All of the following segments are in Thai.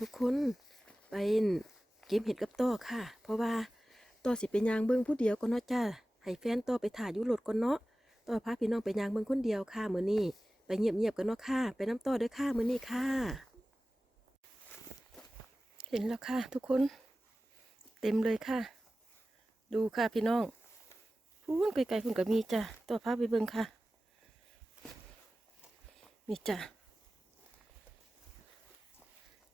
ทุกคนไปเก็บเห็ดกับต่อค่ะ เพราะว่าต่อสิเป็นยางเบิ้งผู้เดียวก็เนาะจ้าให้แฟนต่อไปถ่ายยุโรถก่อนเนาะต่อพาพี่น้องไปยางเบิ้งคนเดียวค่ะมือนี้ไปเงียบๆกันเนาะค่ะ ไปน้ำต่อด้วยค่ะมือนี้ค่ะ เห็นแล้วค่ะ ทุกคน เต็มเลยค่ะ ดูค่ะพี่น้องพูนไกลๆคุณกับมีจ้ะต่อพาไปเบิ้งค่ะ มีจ้ะ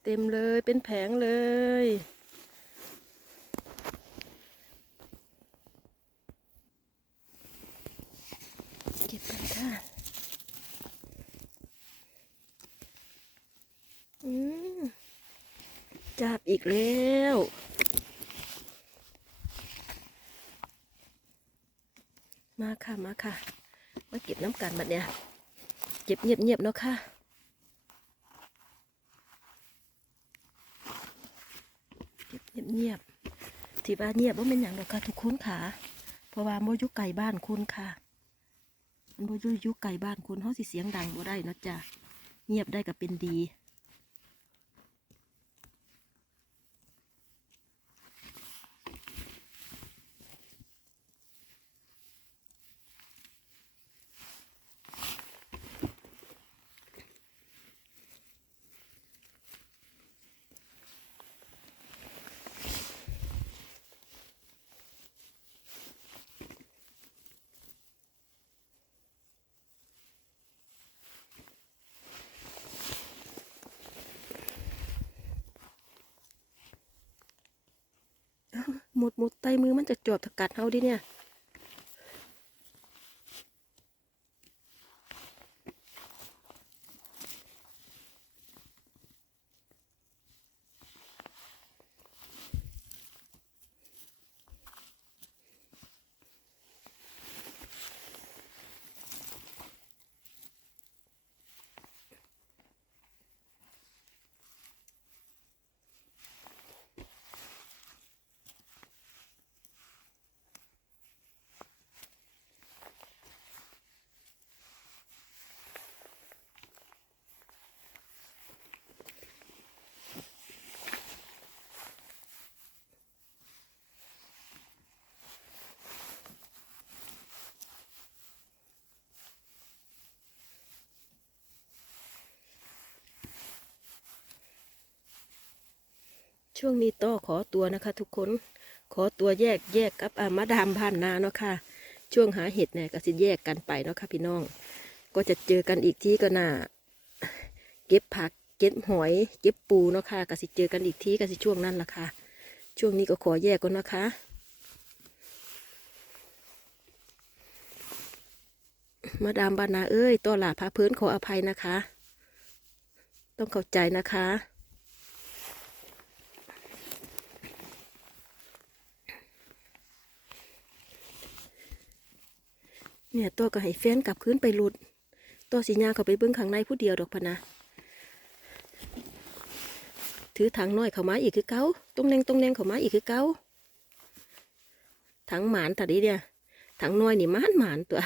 เต็มเลยเป็นแผงเลย เก็บไปค่ะอืมจับอีกแล้วมาค่ะ มาค่ะ มาเก็บน้ำกันบัดเนี่ย เก็บเงียบๆเนาะค่ะ เงียบเงียบๆที่บ้านเงียบว่าเป็นอย่างดอกค่ะทุกคนค่ะเพราะว่าโมยุไก่บ้านคุณค่ะมันโมยุยุไก่บ้านคุณเขาสิเสียงดังบ่ได้นะจ๊ะเงียบได้ก็เป็นดี ห มดหมดไตมือมันจะจวบถกัดเฮาดิเนี่ย ช่วงนี้ต่อขอตัวนะคะ ทุกคนขอตัวแยกแยกกับอามาดามพันนาเนาะค่ะ ช่วงหาเห็ดเนี่ยก็สิแยกกันไปเนาะค่ะพี่น้อง ก็จะเจอกันอีกที่ก็น่าเก็บผักเก็บหอยเก็บปูเนาะค่ะก็สิเจอกันอีกที่ก็สิช่วงนั้นละค่ะ ช่วงนี้ก็ขอแยกก่อนนะคะมาดามบานาเอ้ยต่อหลาพาเพื้นขออภัยนะคะ ต้องเข้าใจนะคะ เนี่ยตัวก็ให้แฟนกลับคืนไปหลุด ตัวสีญาเขาไปเบิ้องข้างในผู้เดียวดอกพะนะ ถือถังน้อยเขามาอีกคือเก้าตรงแนงตรงแนงเขามาอีกคือเก้าถังหมานถัดนี้เนี่ยถังน้อยนี่มานหมานตัว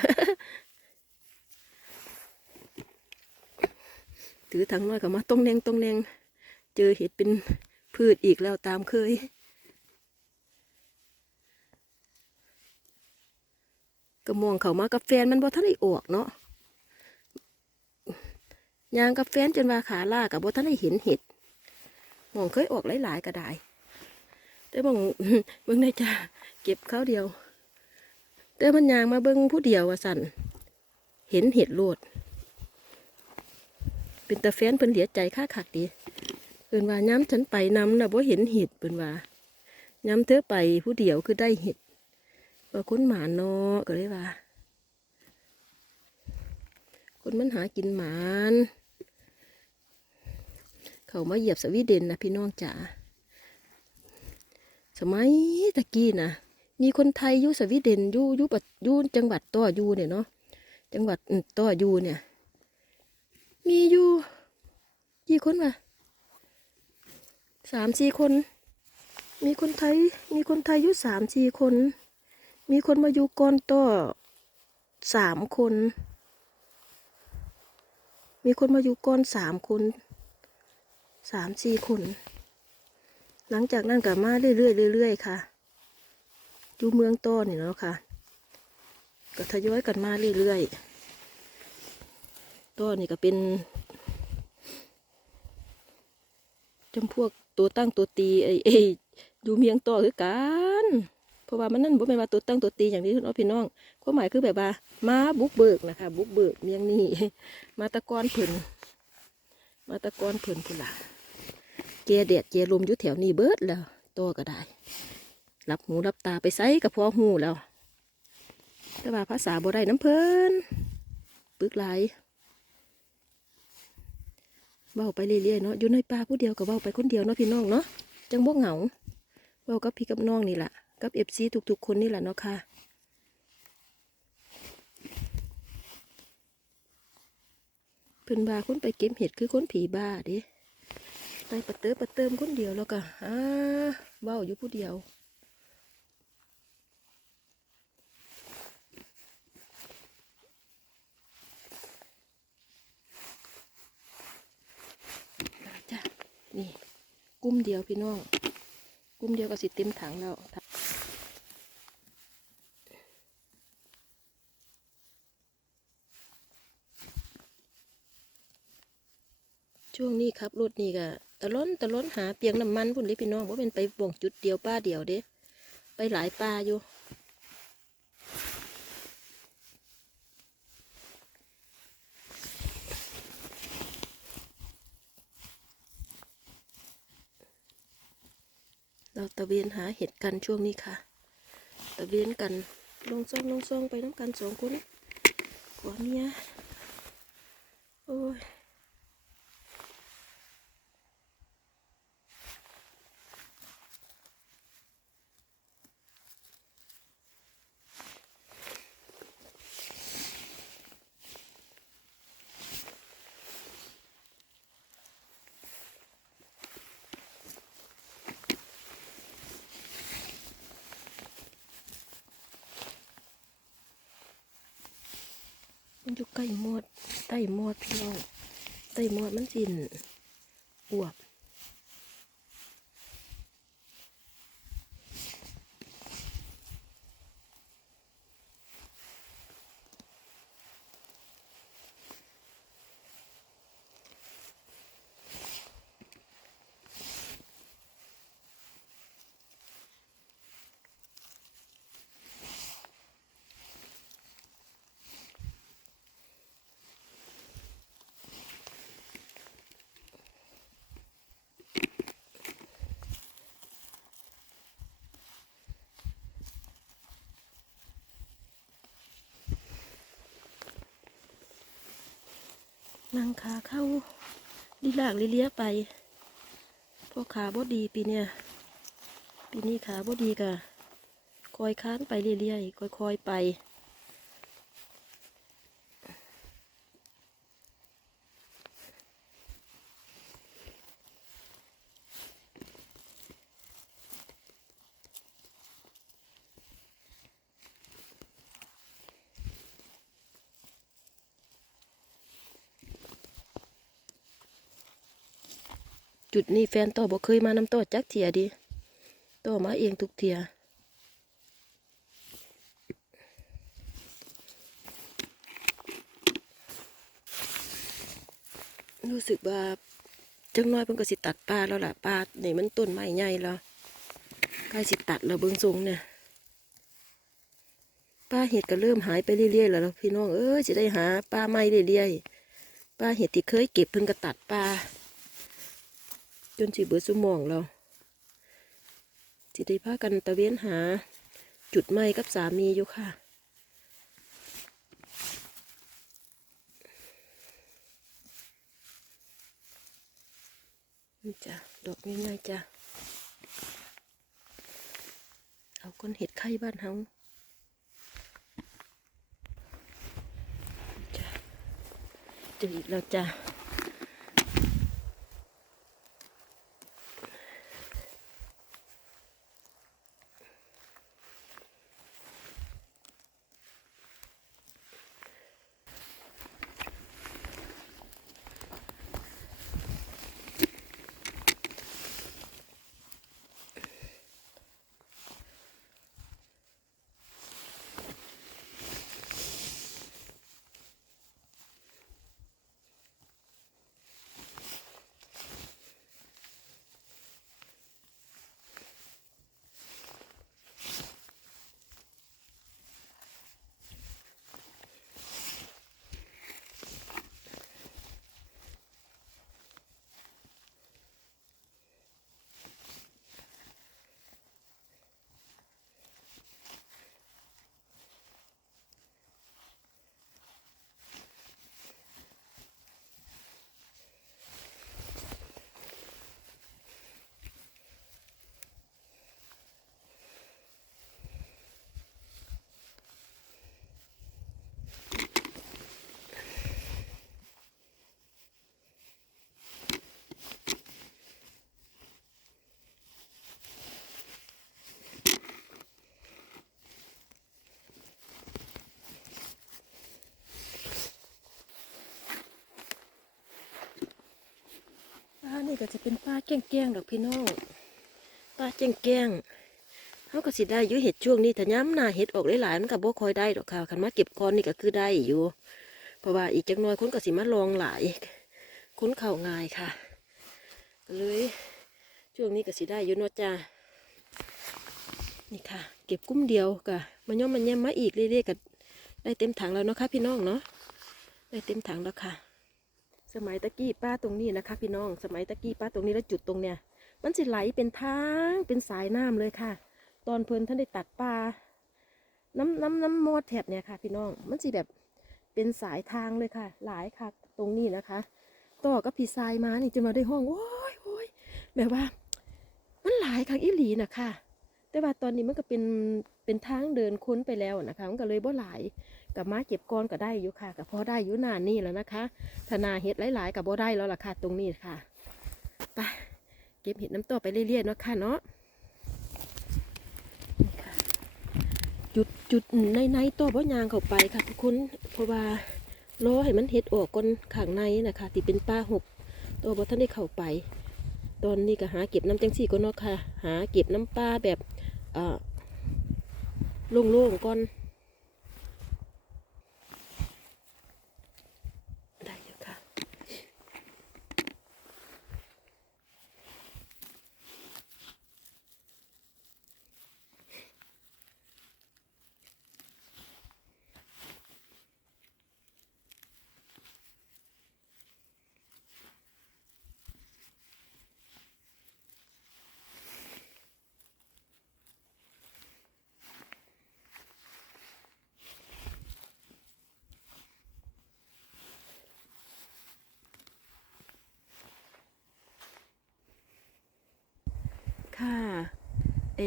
ถือถังน้อยเขามาตรงแนงตรงแนงเจอเห็ดเป็นพืชอีกแล้วตามเคย กระมวงเขามากับแฟนมันบ่ทันได้ออกเนาะยางกับแฟนจนว่าขาล่ากับบ่ทันได้เห็นเห็ดมองเคยออกหลายๆก็ได้แต่บางเบิ่งได้จ้าเก็บเขาเดียว แต่มันยางมาเบิ่งผู้เดียวว่าสั่นเห็นเห็ดโลด เป็นตาแฟนเพิ่นเหลียใจค่าขักดีเพิ่นว่าย้ำฉันไปนำนะบ่เห็นเห็ดเพิ่นว่าย้ำเธอไปผู้เดียวคือได้เห็ด ว่าคนหมาเนาะก็เลยว่า คนมันหากินหมาน เขามาเหยียบสวีเดนนะพี่น้องจ๋าสมัยตะกี้นะมีคนไทยอยู่สวีเดนอยู่อยู่ปัดอยู่จังหวัดต่ออยู่เนี่ยเนาะจังหวัดต่ออยู่เนี่ย มีอยู่กี่คนวะสามสี่คน มีคนไทย มีคนไทยอยู่สามสี่คน มีคนมาอยู่ก่อนต่อสามคน มีคนมาอยู่ก่อนสามคนสามสี่คน หลังจากนั้นก็มาเรื่อยๆเรื่อยๆค่ะอยู่เมืองต้อนี่เนาะค่ะก็ทยอยกันมาเรื่อยๆต้อนี่ก็เป็นจำพวกตัวตั้งตัวตีไอ้ไอ้อยู่เมียงต้อคือกัน เพราะว่ามันนั่นบ่แม่นว่าตัวตั้งตัวตีอย่างนี้เนาะพี่น้องความหมายคือแบบว่ามาบุกเบิกนะคะ บุกเบิกเมียงนี่มาตะกอนเพิ่นมาตะกอนเพิ่นพุ่นล่ะเจแดดเจลมอยู่แถวนี้เบิดแล้วตัวก็ได้รับหูรับตาไปไซกับพอหูแล้ว แต่ว่าภาษาบ่ได้น้ำเพลินปึกหลายเบาไปเรื่อยๆเนาะอยู่ในป่าผู้เดียวก็เบาไปคนเดียวเนาะพี่น้องเนาะจังบ่เหงาเบากับพี่กับน้องนี่แหละ กับเอฟซีทุกๆคนนี่แหละเนาะค่ะเพิ่นบาคนไปเก็บเห็ดคือคนผีบ้าเดิไปปะเติมปะเติมคนเดียวแล้วก็อ่าเบ้าอยู่ผู้เดียวจ้ะนี่กุ้มเดียวพี่น้องกุ้มเดียวก็สิเต็มถังแล้ว ครับรถนี่ก็ตะล้นตะล้นหาเปียงน้ำมันพุ่นเลยพี่น้องว่าเป็นไปบ่งจุดเดียวป้าเดียวเด้ไปหลายป้าอยู่เราตะเวนหาเห็ดกันช่วงนี้ค่ะ ตะเวนกันลงซ่องลงซ่องไปน้ำกันสองคนผัวเมียโอ้ย มันอยู่ใกล้หมดใต้หมดพี่น้องใต้หมดมันสินอวบ นางขาเข้าดีลากเลี้ยไปเพราะขาบดีปีเนี้ยปีนี้ขาบดีกะคอยค้านไปเรื่อยๆคอยๆไป จุดนี้แฟนต่อบอกเคยมานำต่อจักเทียดิต่อมาเองทุกเทียรู้สึกว่าจังน้อยเพิ่นก็สิตัดปลาแล้วล่ะปลานี่มันต้นไม้ใหญ่แล้วใกล้สิตัดแล้วเบิ่งทรงเนี่ยปลาเห็ดก็เริ่มหายไปเรื่อยๆแล้วพี่น้องเอ้ยสิได้หาปลาใหม่เรื่อยๆปลาเห็ดที่เคยเก็บเพิ่นก็ตัดปลา จนสิเบิดสมองเราสิได้พากันตะเวนหา จุดไหม้กับสามีอยู่ค่ะนี่จ้ะดอกง่ายๆจ้ะเอาก้นเห็ดไข่บ้านเฮาจ้ะจออีกแล้วจ้ะ นี่ ก็จะเป็นป้าแก้งๆดอกพี่น้องป้าแก้งๆเขาก็สิได้อยู่เห็ดช่วงนี้แต่ย้ำหน้าเห็ดออกหลายๆมันก็บ่คอยได้ดอกค่ะคันมาเก็บก้อนนี่ก็คือได้อยู่ เพราะว่าอีกจักหน้อยคนก็สิมาลองหลายคนเข้าง่ายค่ะเลยช่วงนี้ก็สิได้อยู่เนาะจ้านี่ค่ะ เก็บกุ้มเดียวก็มันย่อมมันแย้มมาอีกเรื่อยๆก็ได้เต็มถังแล้วเนาะค่ะพี่น้องเนาะได้เต็มถังแล้วค่ะ สมัยตะกี้ป้าตรงนี้นะคะ พี่น้อง สมัยตะกี้ป้าตรงนี้แล้วจุดตรงเนี้ยมันสิไหลเป็นทางเป็นสายน้ำเลยค่ะ ตอนเพลินท่านได้ตัดปลาน้ำน้ำน้ำมอดแถบเนี่ยค่ะ พี่น้องมันสิแบบเป็นสายทางเลยค่ะ หลายค่ะตรงนี้นะคะ ต่อก็พี่ทรายมานี่จะมาได้ห้องโอ้ยโอ้ยแบบว่า มันหลายค่ะอีหลีนะคะแต่ว่าตอนนี้มันก็เป็นเป็นทางเดินค้นไปแล้วนะคะ มันก็เลยบ่หลาย กับมาเก็บก้อนก็ได้อยู่ค่ะกับพอได้อยู่นานนี่แล้วนะคะธนาเห็ดหลายๆกับบ่ได้แล้วล่ะค่ะตรงนี้ค่ะไปเก็บเห็ดน้ำต่อไปเรื่อยๆเนาะค่ะเนาะนี่ค่ะจุดจุดในในต่อบ่ยางเข้าไปค่ะทุกคนเพราะว่ารอให้มันเห็ดออกก่อนข้างในนะคะที่เป็นป้าหกตัวบ่ท่านได้เข้าไป ตอนนี้ก็หาเก็บน้ำจังสี่ก็เนาะค่ะ หาเก็บน้ำปลาแบบเอ่อโล่งๆก่อน ค่ะเอ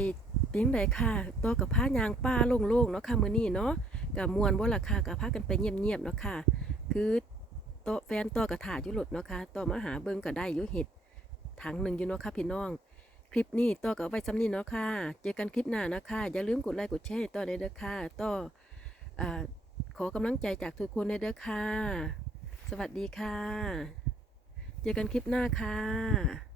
ป็นยังไงค่ะต่อกับผ้ายางป้าโล่งๆเนาะค่ะมื้อนี้เนาะกับมวนบ่ล่ะค่ะกับพากันไปเงียบๆเนาะค่ะ คือโตะแฟนต่อกับถาอยู่หลดเนาะค่ะต่อมาหาเบิ่งก็ได้อยู่เห็ดถังหนึ่งอยู่เนาะค่ะพี่น้อง คลิปนี้ต่อกับไว้ซ้ำนี้เนาะค่ะ เจอกันคลิปหน้านะคะอย่าลืมกดไลค์กดแชร์ต่อในเด้อค่ะต่อขอกำลังใจจากทุกคนในเด้อค่ะ สวัสดีค่ะ เจอกันคลิปหน้าค่ะ